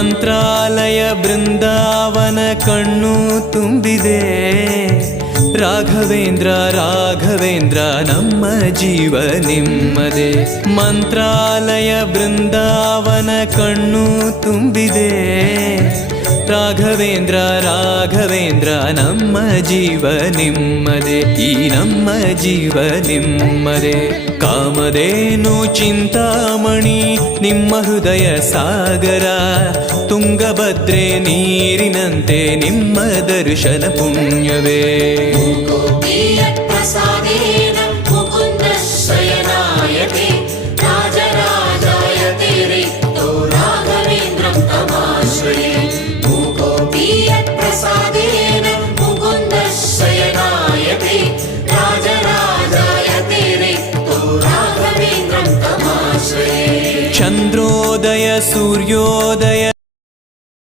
ಮಂತ್ರಾಲಯ ಬೃಂದಾವನ ಕಣ್ಣು ತುಂಬಿದೆ. ರಾಘವೇಂದ್ರ ರಾಘವೇಂದ್ರ ನಮ್ಮ ಜೀವ ನಿಮ್ಮದೆ. ಮಂತ್ರಾಲಯ ಬೃಂದಾವನ ಕಣ್ಣು ತುಂಬಿದೆ. ರಾಘವೇಂದ್ರ ರಾಘವೇಂದ್ರ ನಮ್ಮ ಜೀವ ನಿಮ್ಮದೆ. ಈ ನಮ್ಮ ಜೀವ ನಿಮ್ಮದೆ. ಕಾಮಧೇನು ಚಿಂತಾಮಣಿ ನಿಮ್ಮ ಹೃದಯ ಸಾಗರ. ತುಂಗಭದ್ರೆ ನೀರಿನಂತೆ ನಿಮ್ಮ ದರ್ಶನ ಪುಣ್ಯವೇ. ಚಂದ್ರೋದಯ ಸೂರ್ಯೋದಯ